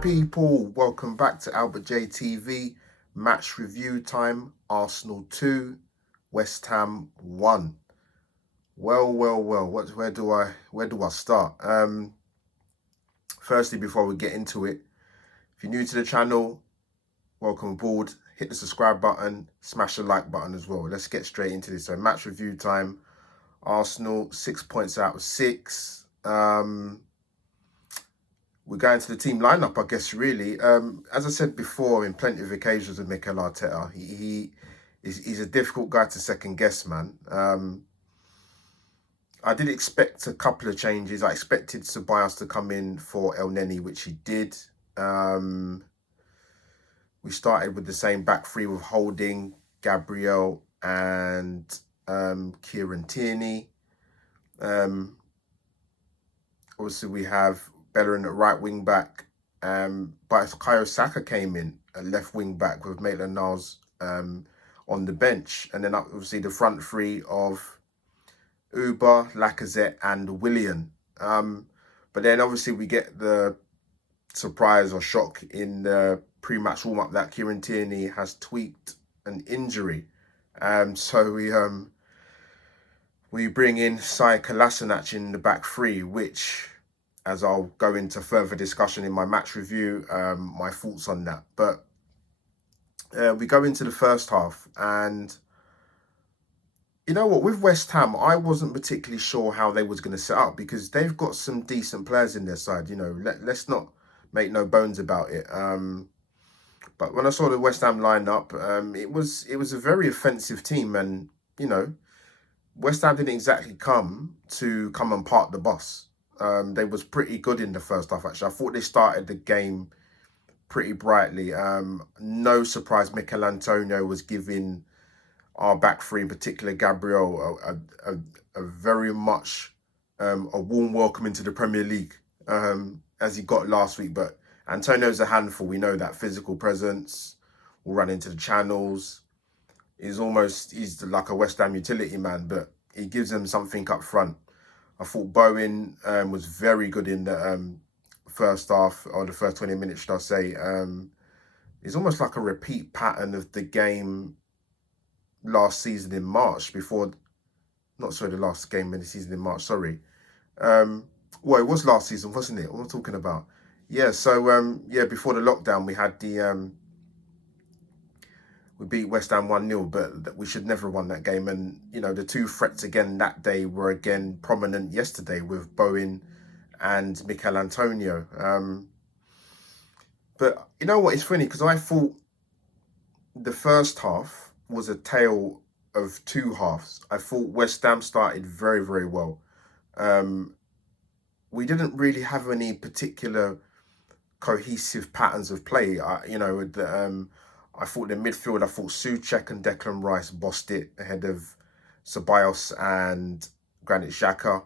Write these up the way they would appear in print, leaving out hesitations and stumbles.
people, welcome back to Albert J TV. Match review time. Arsenal 2, West Ham 1. Well. Where do I start? Firstly, before we get into it, if you're new to the channel, welcome aboard. Hit the subscribe button, smash the like button as well. Let's get straight into this. So match review time. Arsenal 6 points out of 6. We're going to the team lineup, I guess, really. As I said before, in plenty of occasions with Mikel Arteta, he's a difficult guy to second guess, man. I did expect a couple of changes. I expected Ceballos to come in for El Neni, which he did. We started with the same back three with Holding, Gabriel, and Kieran Tierney. Obviously, we have Bellerin at right wing back, but Bukayo Saka came in at left wing back with Maitland-Niles on the bench, and then obviously the front three of Uber, Lacazette, and Willian. But then obviously we get the surprise or shock in the pre-match warm-up that Kieran Tierney has tweaked an injury, so we bring in Sai Kolasinac in the back three, which, as I'll go into further discussion in my match review, my thoughts on that. But we go into the first half, and you know what, with West Ham, I wasn't particularly sure how they was going to set up, because they've got some decent players in their side. You know, let's not make no bones about it. But when I saw the West Ham lineup, it was a very offensive team, and you know, West Ham didn't exactly come and park the bus. They was pretty good in the first half, actually. I thought they started the game pretty brightly. No surprise, Mikel Antonio was giving our back three, in particular Gabriel, a very much a warm welcome into the Premier League, as he got last week. But Antonio's a handful. We know that. Physical presence, will run into the channels. He's like a West Ham utility man, but he gives them something up front. I thought Bowen was very good in the first half, or the first 20 minutes, should I say. It's almost like a repeat pattern of the game last season in March, the last game in the season in March, sorry. Well, it was last season, wasn't it? What am I talking about? Yeah, so, before the lockdown, we had we beat West Ham 1-0, but we should never have won that game. And, you know, the two threats again that day were again prominent yesterday with Bowen and Mikel Antonio. But you know what? It's funny, because I thought the first half was a tale of two halves. I thought West Ham started very, very well. We didn't really have any particular cohesive patterns of play. I thought the midfield, I thought Souček and Declan Rice bossed it ahead of Ceballos and Granit Xhaka.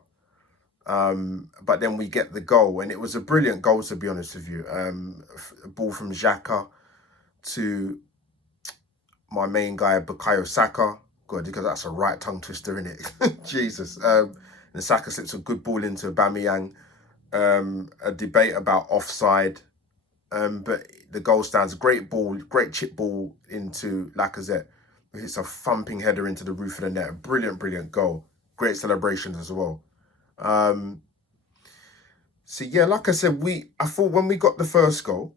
But then we get the goal, and it was a brilliant goal, to be honest with you. A ball from Xhaka to my main guy, Bukayo Saka. God, because that's a right tongue twister, innit? Jesus. And Saka slips a good ball into Aubameyang. A debate about offside. But the goal stands. Great ball, great chip ball into Lacazette. It's a thumping header into the roof of the net. Brilliant goal. Great celebrations as well. So yeah, like I said, I thought when we got the first goal,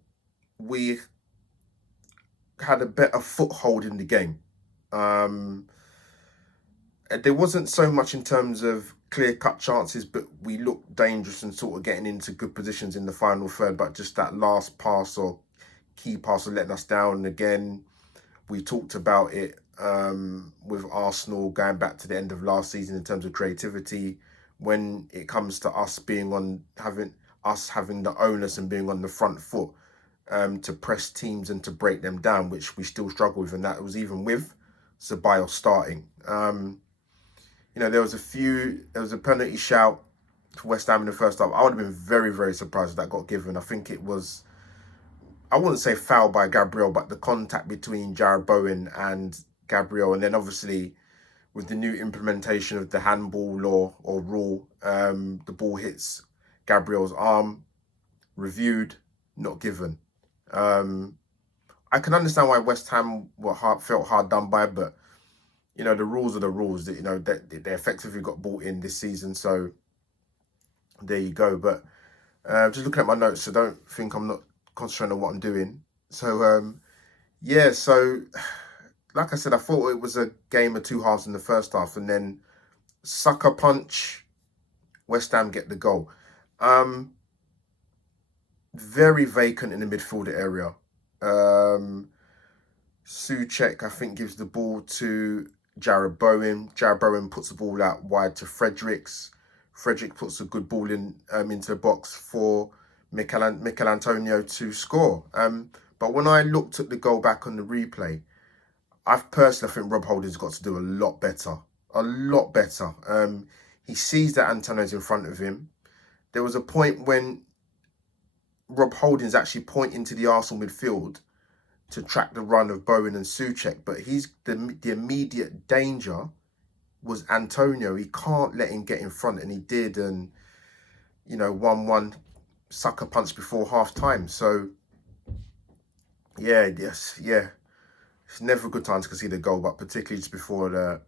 we had a better foothold in the game. There wasn't so much in terms of clear-cut chances, but we looked dangerous and sort of getting into good positions in the final third. But just that last pass or key pass was letting us down. And again, we talked about it with Arsenal going back to the end of last season in terms of creativity. When it comes to us having the onus and being on the front foot to press teams and to break them down, which we still struggle with, and that was even with Ceballos starting. You know, there was a penalty shout to West Ham in the first half. I would have been very, very surprised if that got given. I think it was, I wouldn't say foul by Gabriel, but the contact between Jarrod Bowen and Gabriel. And then obviously with the new implementation of the handball law or rule, the ball hits Gabriel's arm, reviewed, not given. I can understand why West Ham felt hard done by, but you know the rules are the rules. That they effectively got bought in this season, so there you go. But just looking at my notes, so don't think I'm not concentrating on what I'm doing. So yeah, so like I said, I thought it was a game of two halves in the first half, and then sucker punch, West Ham get the goal. Very vacant in the midfield area. Souček, I think, gives the ball to Jarrod Bowen. Jarrod Bowen puts the ball out wide to Fredericks. Frederick puts a good ball into the box for Mikel Antonio to score. But when I looked at the goal back on the replay, I think Rob Holding's got to do a lot better. A lot better. He sees that Antonio's in front of him. There was a point when Rob Holding's actually pointing to the Arsenal midfield to track the run of Bowen and Souček, but the immediate danger was Antonio. He can't let him get in front, and he did, and 1-1 sucker punch before half time. So yeah, it's never a good time to concede a goal, but particularly just before the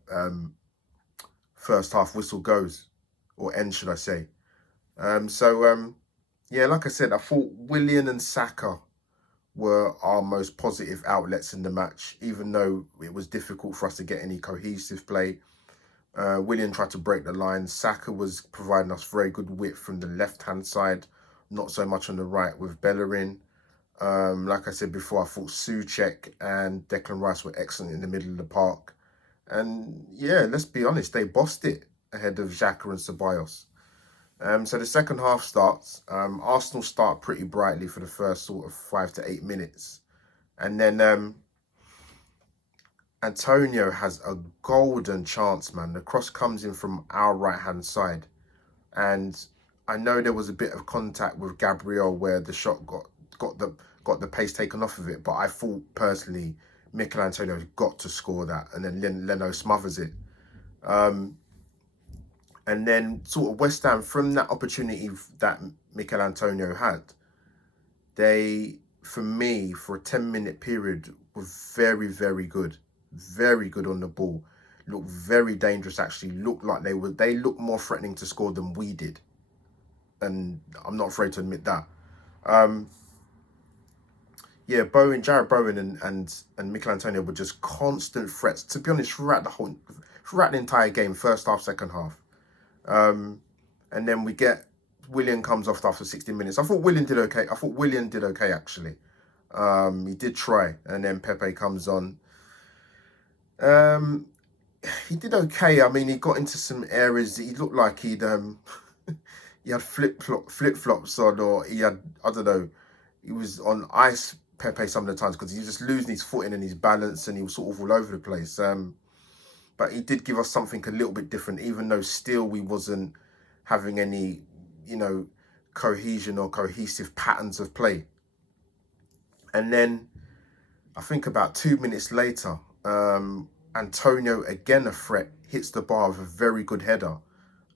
first half whistle goes, or ends, should I say. Yeah, like I said, I thought Willian and Saka were our most positive outlets in the match, even though it was difficult for us to get any cohesive play. Willian tried to break the line. Saka was providing us very good width from the left-hand side, not so much on the right with Bellerin. Like I said before, I thought Souček and Declan Rice were excellent in the middle of the park. And yeah, let's be honest, they bossed it ahead of Xhaka and Ceballos. So the second half starts. Arsenal start pretty brightly for the first sort of 5 to 8 minutes. And then Antonio has a golden chance, man. The cross comes in from our right-hand side. And I know there was a bit of contact with Gabriel where the shot got the pace taken off of it. But I thought, personally, Mikel Antonio got to score that. And then Leno smothers it. And then sort of West Ham, from that opportunity that Mikel Antonio had, they, for me, for a 10-minute period, were very, very good. Very good on the ball. Looked very dangerous, actually. Looked like they looked more threatening to score than we did. And I'm not afraid to admit that. Yeah, Jarrod Bowen and Mikel Antonio were just constant threats, to be honest, throughout the entire game, first half, second half. And then we get Willian comes off after 60 minutes. I thought Willian did okay. Actually. He did try, and then Pepe comes on. He did okay. I mean, he got into some areas that he looked like he had flip flops on, or he had, I don't know, he was on ice, Pepe, some of the times, because he was just losing his footing and his balance, and he was sort of all over the place. But he did give us something a little bit different, even though still we wasn't having any, cohesion or cohesive patterns of play. And then I think about 2 minutes later, Antonio, again a threat, hits the bar with a very good header.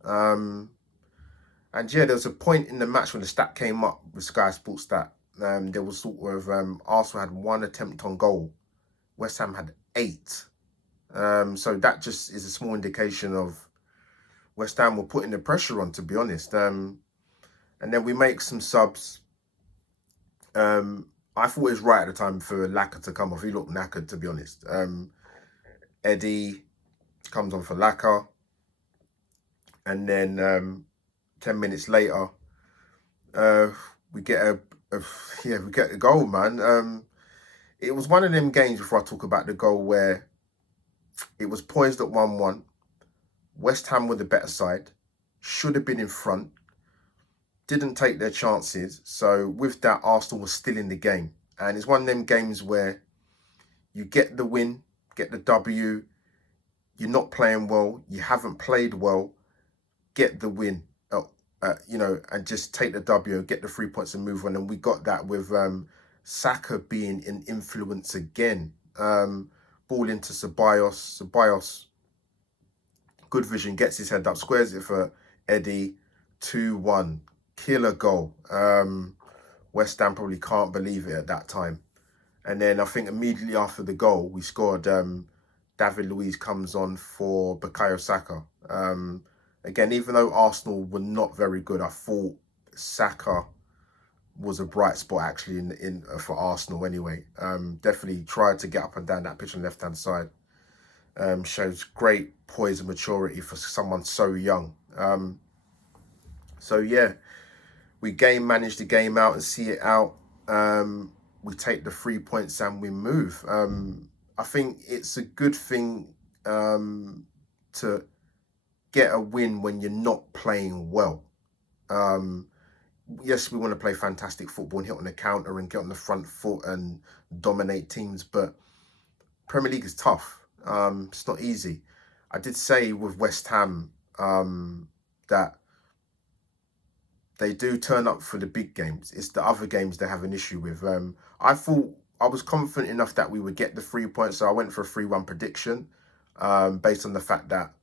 And yeah, there was a point in the match when the stat came up with Sky Sports Stat. There was sort of, Arsenal had 1 attempt on goal. West Ham had 8. So that just is a small indication of West Ham were putting the pressure on, to be honest. And then we make some subs. I thought it was right at the time for Laka to come off. He looked knackered, to be honest. Eddie comes on for Laka. And then 10 minutes later, we get a goal, man. It was one of them games, before I talk about the goal, where it was poised at 1-1. West Ham were the better side. Should have been in front. Didn't take their chances. So with that, Arsenal was still in the game. And it's one of them games where you get the win, get the W. You're not playing well. You haven't played well. Get the win, and just take the W and get the 3 points and move on. And we got that with Saka being an influence again. Ball into Ceballos. Ceballos, good vision, gets his head up, squares it for Eddie. 2-1. Killer goal. West Ham probably can't believe it at that time. And then I think immediately after the goal, we scored. David Luiz comes on for Bukayo Saka. Again, even though Arsenal were not very good, I thought Saka was a bright spot actually in for Arsenal anyway. Definitely tried to get up and down that pitch on the left-hand side. Shows great poise and maturity for someone so young. So yeah, we managed the game out and see it out. We take the 3 points and we move. I think it's a good thing to get a win when you're not playing well. Yes, we want to play fantastic football and hit on the counter and get on the front foot and dominate teams, but Premier League is tough. It's not easy. I did say with West Ham that they do turn up for the big games. It's the other games they have an issue with. I thought I was confident enough that we would get the 3 points, so I went for a 3-1 prediction based on the fact that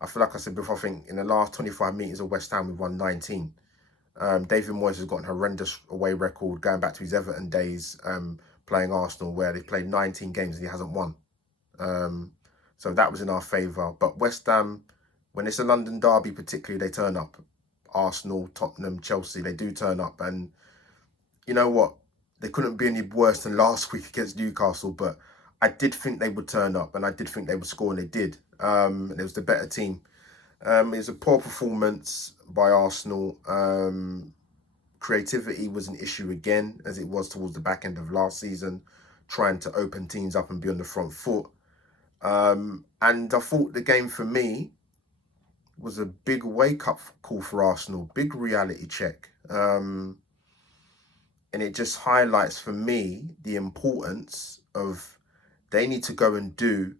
I feel like I said before, I think in the last 25 meetings of West Ham, we've won 19. David Moyes has got an horrendous away record going back to his Everton days playing Arsenal, where they played 19 games and he hasn't won. So that was in our favour. But West Ham, when it's a London derby particularly, they turn up. Arsenal, Tottenham, Chelsea, they do turn up. And you know what? They couldn't be any worse than last week against Newcastle, but I did think they would turn up and I did think they would score, and they did. And it was the better team. It was a poor performance by Arsenal. Creativity was an issue again, as it was towards the back end of last season, trying to open teams up and be on the front foot. And I thought the game for me was a big wake-up call for Arsenal, big reality check. And it just highlights for me the importance of they need to go and do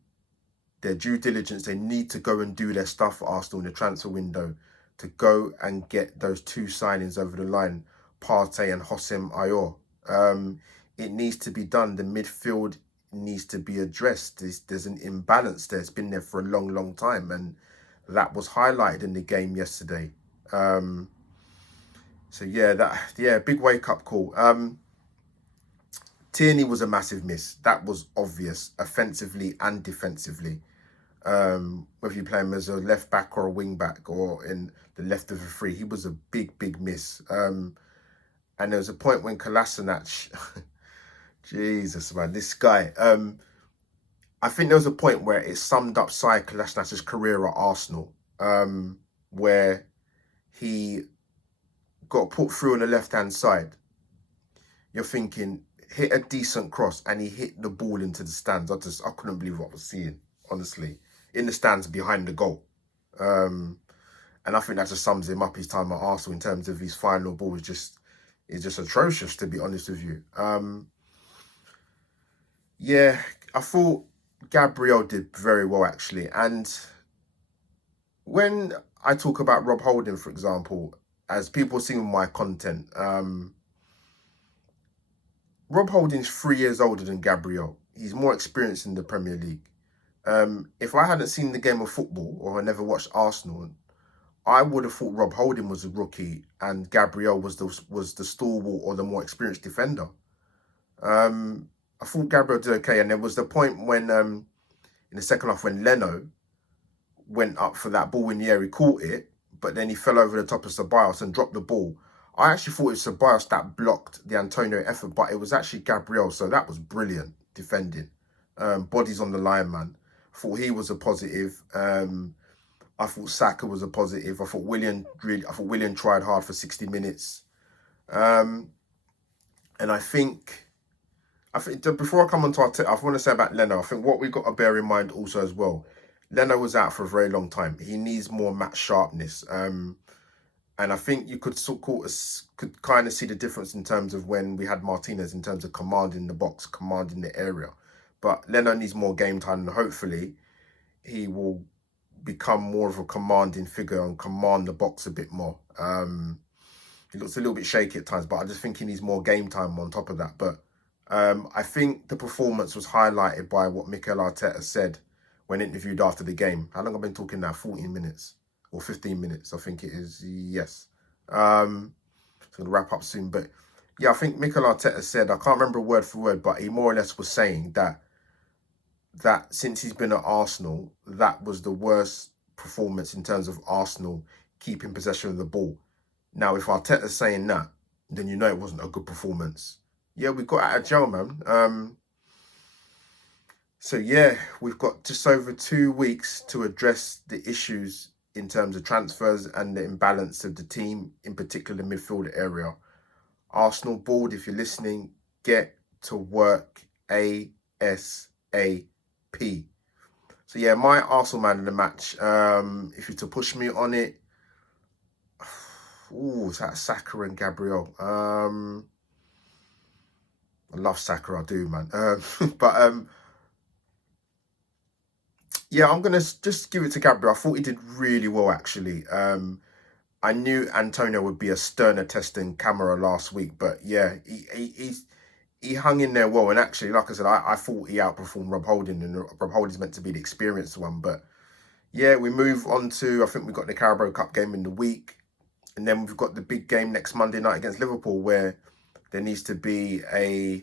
their due diligence. They need to go and do their stuff for Arsenal in the transfer window to go and get those 2 signings over the line, Partey and Hossein Ayor. It needs to be done. The midfield needs to be addressed. There's an imbalance there. It's been there for a long, long time, and that was highlighted in the game yesterday. So yeah, big wake-up call. Tierney was a massive miss. That was obvious, offensively and defensively. Whether you play him as a left back or a wing back or in the left of a free, he was a big, big miss. And there was a point when Kolasinac, Jesus man, this guy. I think there was a point where it summed up Sai Kolasinac's career at Arsenal, where he got put through on the left-hand side. You're thinking, hit a decent cross, and he hit the ball into the stands. I couldn't believe what I was seeing, honestly, in the stands behind the goal. And I think that just sums him up, his time at Arsenal, in terms of his final ball is just atrocious, to be honest with you. Yeah, I thought Gabriel did very well, actually. And when I talk about Rob Holding, for example, as people see in my content, Rob Holding's 3 years older than Gabriel. He's more experienced in the Premier League. If I hadn't seen the game of football or I never watched Arsenal, I would have thought Rob Holding was a rookie and Gabriel was the stalwart or the more experienced defender. I thought Gabriel did okay, and there was the point when in the second half when Leno went up for that ball in the air, he caught it, but then he fell over the top of Ceballos and dropped the ball. I actually thought it was Ceballos that blocked the Antonio effort, but it was actually Gabriel, so that was brilliant defending. Bodies on the line, man. I thought he was a positive. I thought Saka was a positive. I thought Willian tried hard for 60 minutes. And I think before I come on to Arteta, I want to say about Leno, I think what we've got to bear in mind also as well, Leno was out for a very long time. He needs more match sharpness. And I think you could kind of see the difference in terms of when we had Martinez in terms of commanding the box, commanding the area. But Leno needs more game time, and hopefully he will become more of a commanding figure and command the box a bit more. He looks a little bit shaky at times, but I just think he needs more game time on top of that. But I think the performance was highlighted by what Mikel Arteta said when interviewed after the game. How long have I been talking now? 14 minutes or 15 minutes, I think it is. Yes. So I'm going to wrap up soon. But yeah, I think Mikel Arteta said, I can't remember word for word, but he more or less was saying that since he's been at Arsenal, that was the worst performance in terms of Arsenal keeping possession of the ball. Now, if Arteta's saying that, then you know it wasn't a good performance. Yeah, we got out of jail, man. So yeah, we've got just over 2 weeks to address the issues in terms of transfers and the imbalance of the team, in particular the midfield area. Arsenal board, if you're listening, get to work ASAP. So yeah, my Arsenal man of the match, if you're to push me on it, it's that Saka and Gabriel. I love Saka, I do, man. But yeah, I'm going to just give it to Gabriel. I thought he did really well, actually. I knew Antonio would be a sterner test than Camera last week, but yeah, he hung in there well. And actually, like I said, I thought he outperformed Rob Holding, and Rob Holding's meant to be the experienced one. But yeah, we move on to, I think we've got the Carabao Cup game in the week. And then we've got the big game next Monday night against Liverpool, where there needs to be a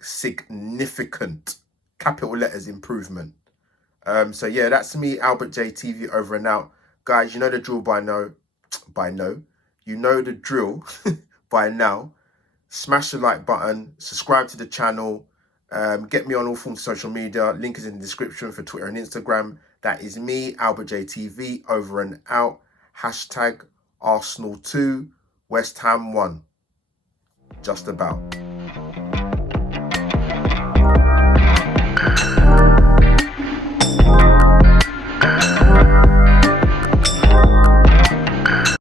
significant, capital letters, improvement. So yeah, that's me, Albert J TV, over and out. Guys, you know the drill by now. You know the drill by now. Smash the like button, subscribe to the channel, get me on all forms of social media. Link is in the description for Twitter and Instagram. That is me, Albert J TV, over and out. Hashtag Arsenal 2, West Ham 1. Just about.